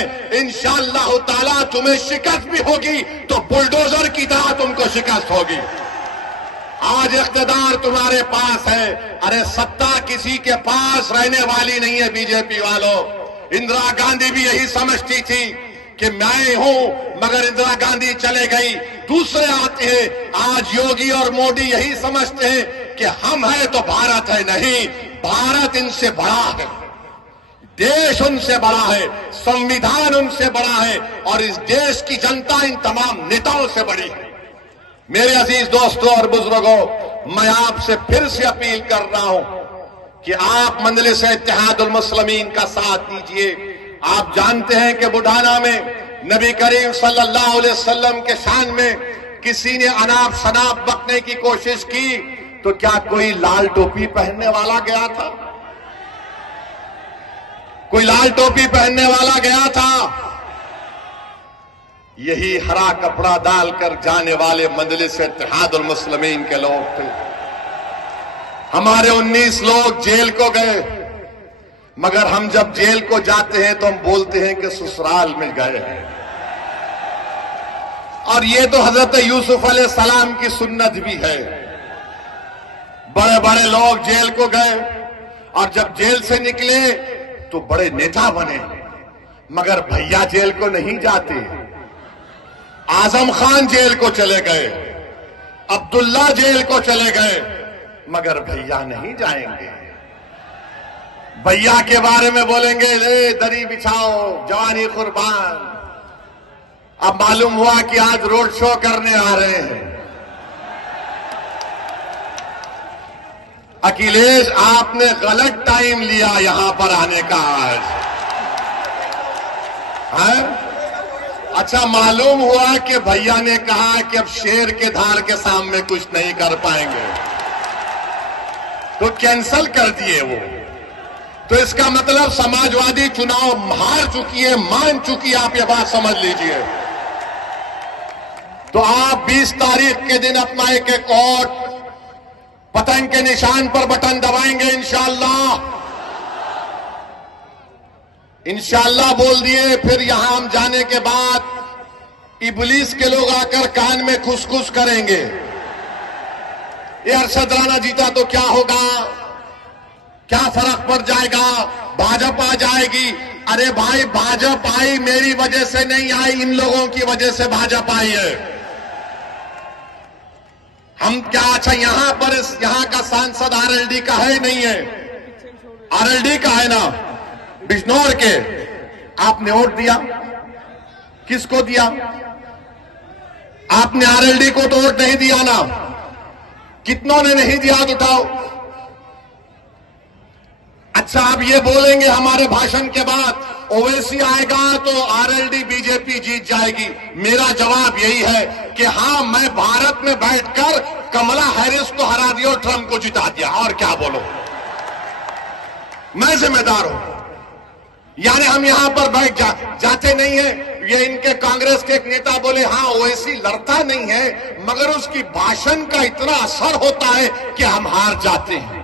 हैं, इंशाअल्लाह ताला तुम्हें शिकस्त भी होगी तो बुलडोजर की तरह तुमको शिकस्त होगी। आज इख्तिदार तुम्हारे पास है, अरे सत्ता किसी के पास रहने वाली नहीं है। बीजेपी वालों, इंदिरा गांधी भी यही समझती थी कि मैं हूं, मगर इंदिरा गांधी चले गई, दूसरे आते हैं। आज योगी और मोदी यही समझते हैं कि हम हैं तो भारत है। नहीं, भारत इनसे बड़ा है, देश उनसे बड़ा है, संविधान उनसे बड़ा है और इस देश की जनता इन तमाम नेताओं से बड़ी है। मेरे अजीज दोस्तों और बुजुर्गों, मैं आपसे फिर से अपील कर रहा हूं कि आप मजलिस इत्तेहादुल मुस्लिमीन का साथ दीजिए। आप जानते हैं कि बुढ़ाना में नबी करीम सल्लल्लाहु अलैहि वसल्लम के शान में किसी ने अनाप शनाप बकने की कोशिश की तो क्या कोई लाल टोपी पहनने वाला गया था? कोई लाल टोपी पहनने वाला गया था? यही हरा कपड़ा डालकर जाने वाले मजलिस इत्तेहादुल मुस्लिमीन के लोग थे। हमारे 19 लोग जेल को गए, मगर हम जब जेल को जाते हैं तो हम बोलते हैं कि ससुराल में गए हैं। और ये तो हजरत यूसुफ अलैहिस्सलाम की सुन्नत भी है। बड़े बड़े लोग जेल को गए और जब जेल से निकले तो बड़े नेता बने, मगर भैया जेल को नहीं जाते। आजम खान जेल को चले गए, अब्दुल्ला जेल को चले गए, मगर भैया नहीं जाएंगे। भैया के बारे में बोलेंगे ए दरी बिछाओ, जवानी कुर्बान। अब मालूम हुआ कि आज रोड शो करने आ रहे हैं। अखिलेश, आपने गलत टाइम लिया यहां पर आने का आज है? अच्छा, मालूम हुआ कि भैया ने कहा कि अब शेर के धार के सामने कुछ नहीं कर पाएंगे तो कैंसल कर दिए वो। तो इसका मतलब समाजवादी चुनाव हार चुकी है, मान चुकी है। आप ये बात समझ लीजिए। तो आप 20 तारीख के दिन अपना एक एक वोट पतंग के निशान पर बटन दबाएंगे इंशाअल्लाह। इंशाअल्लाह बोल दिए। फिर यहां हम जाने के बाद इबलीस के लोग आकर कान में खुसखुस करेंगे, ये अरशद राणा जीता तो क्या होगा, क्या फर्क पड़ जाएगा, भाजपा आ जाएगी। अरे भाई, भाजपा आई मेरी वजह से नहीं आई, इन लोगों की वजह से भाजपा आई है। हम क्या, अच्छा यहां पर यहां का सांसद आरएलडी का है नहीं है? आरएलडी का है ना, बिजनौर के। आपने वोट दिया, किसको दिया? आपने आरएलडी को तो वोट नहीं दिया ना। कितनों ने नहीं दिया तो उठाओ। अच्छा, आप ये बोलेंगे हमारे भाषण के बाद ओवैसी आएगा तो आरएलडी बीजेपी जीत जाएगी। मेरा जवाब यही है कि हां, मैं भारत में बैठकर कमला हैरिस को हरा दिया और ट्रंप को जिता दिया। और क्या बोलो, मैं जिम्मेदार हूं। यानी हम यहां पर बैठ जाते नहीं है। ये इनके कांग्रेस के एक नेता बोले हां, ओवैसी लड़ता नहीं है, मगर उसकी भाषण का इतना असर होता है कि हम हार जाते हैं।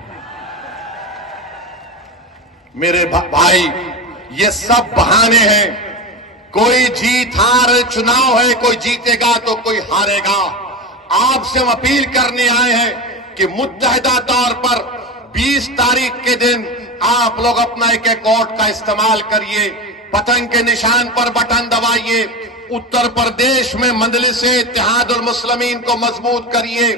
मेरे भाई, ये सब बहाने हैं। कोई जीत हार चुनाव है, कोई जीतेगा तो कोई हारेगा। आपसे हम अपील करने आए हैं कि मुत्तहिदा तौर पर 20 तारीख के दिन आप लोग अपना एक एक वोट का इस्तेमाल करिए, पतंग के निशान पर बटन दबाइए, उत्तर प्रदेश में मजलिस इत्तेहादुल मुस्लिमीन को मजबूत करिए।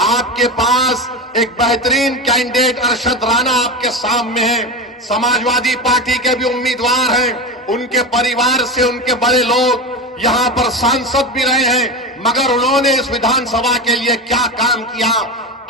आपके पास एक बेहतरीन कैंडिडेट अरशद राणा आपके सामने है। समाजवादी पार्टी के भी उम्मीदवार हैं, उनके परिवार से उनके बड़े लोग यहां पर सांसद भी रहे हैं, मगर उन्होंने इस विधानसभा के लिए क्या काम किया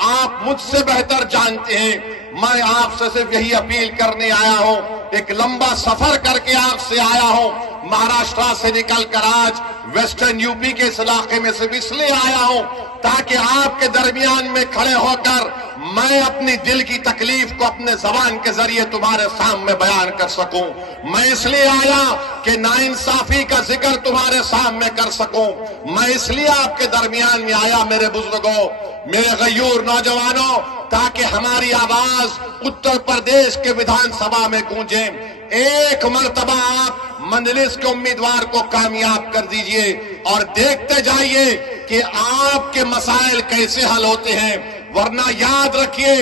आप मुझसे बेहतर जानते हैं। मैं आपसे सिर्फ यही अपील करने आया हूं, एक लंबा सफर करके आपसे आया हूं। महाराष्ट्र से निकलकर आज वेस्टर्न यूपी के इस इलाके में से इसलिए आया हूं ताकि आपके दरमियान में खड़े होकर मैं अपनी दिल की तकलीफ को अपने जबान के जरिए तुम्हारे सामने बयान कर सकूं। मैं इसलिए आया कि नाइंसाफी का जिक्र तुम्हारे सामने कर सकूं। मैं इसलिए आपके दरमियान में आया मेरे बुजुर्गों, मेरे गयूर नौजवानों, ताकि हमारी आवाज उत्तर प्रदेश के विधानसभा में गूंजे। एक मर्तबा आप मंजलिस के उम्मीदवार को कामयाब कर दीजिए और देखते जाइए कि आपके मसाइल कैसे हल होते हैं। वरना याद रखिए,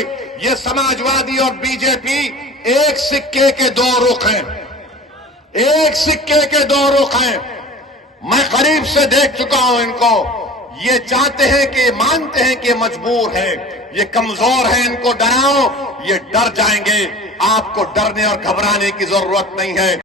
ये समाजवादी और बीजेपी एक सिक्के के दो रुख हैं, एक सिक्के के दो रुख हैं। मैं करीब से देख चुका हूं इनको। ये चाहते हैं कि, मानते हैं कि मजबूर है, ये कमजोर है, इनको डराओ, ये डर जाएंगे। आपको डरने और घबराने की जरूरत नहीं है।